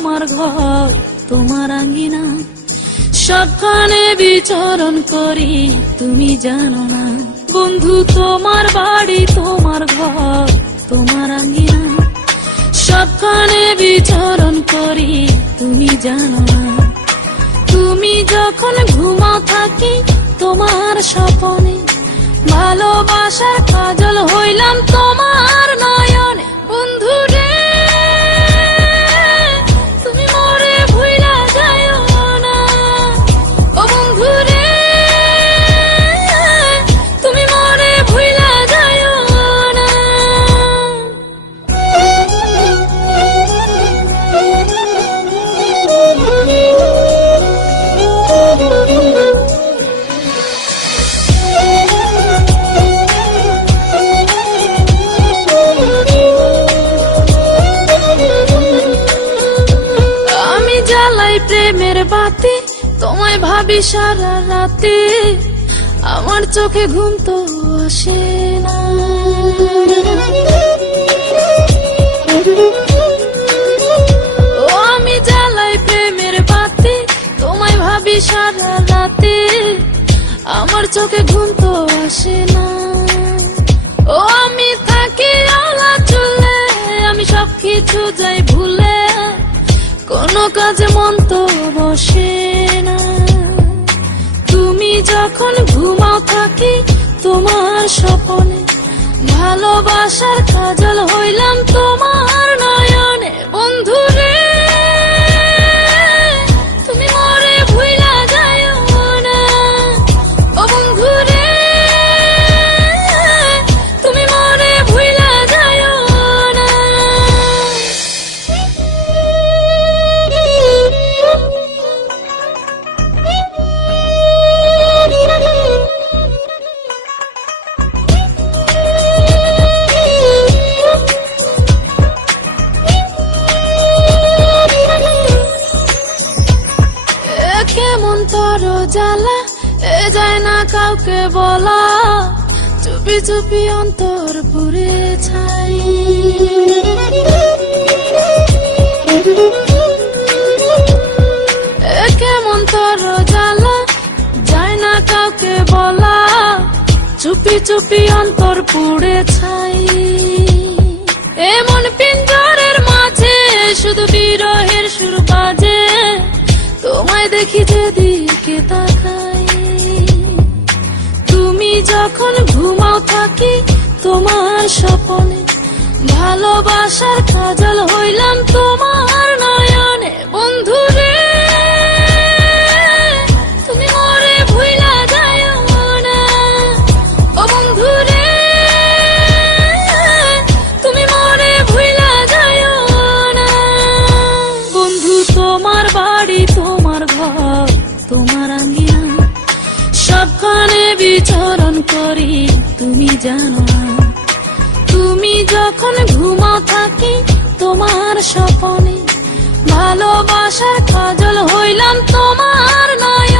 তোমার ঘর তোমার আঙ্গিনা, সবখানে বিচরণ করি তুমি জানো না। বন্ধু তোমার বাড়ি তোমার ঘর তোমার আঙ্গিনা, সবখানে বিচরণ করি তুমি জানো না। তুমি যখন ঘুমাও থাকি তোমার স্বপনে, ভালোবাসার কাজল হইলাম তোমার নয়নে। বন্ধু রে তুমি মরে ভুইলা যাইও না, ও বন্ধু রে তুমি মরে ভুইলা যাইও না। প্রেমের বাতি তোমায় ভাবি সারা রাতে, আমার চোখে ঘুম তো আসে না। ও আমি জ্বালাই প্রেমের বাতি তোমায় ভাবি সারা রাতে, আমার চোখে ঘুম তো আসে না। ও আমি থাকি আলা চুলে, আমি সবকিছু যাই ভুলে, কোনো কাজে মন তো বসে না। তুমি যখন ঘুমাও থাকি তোমার স্বপনে, ভালোবাসার কাজল হইলাম তোমার নয়নে। বন্ধু রে তুমি মরে ভুইলা যাইও না, ও বন্ধু রে তুমি মরে ভুইলা যাইও না। কেমন তর জ্বালা এ যায় না কাউকে বলা, চুপি চুপি অন্তর পুড়ে ছাই। কেমন তর জ্বালা যায় না কাউকে বলা, চুপি চুপি অন্তর পুড়ে ছাই। এমন পিঞ্জরের মাঝে শুধু বিরহের সুর বাজে, তোমায় দেখি যেদিকে তাকাই। তুমি যখন ঘুমাও থাকি তোমার স্বপনে, ভালোবাসার কাজল হইলাম তোমার নয়নে। বন্ধু রে তুমি মরে ভুইলা যাইও না, ও বন্ধু রে তুমি মরে ভুইলা যাইও না। বন্ধু তোমার বাড়ি তোমার ঘর তোমার আঙ্গিনা, সবখানে বিচরণ করি তুমি জানো না। তুমি যখন ঘুমাও থাকি তোমার স্বপনে, ভালোবাসার কাজল হইলাম তোমার নয়নে।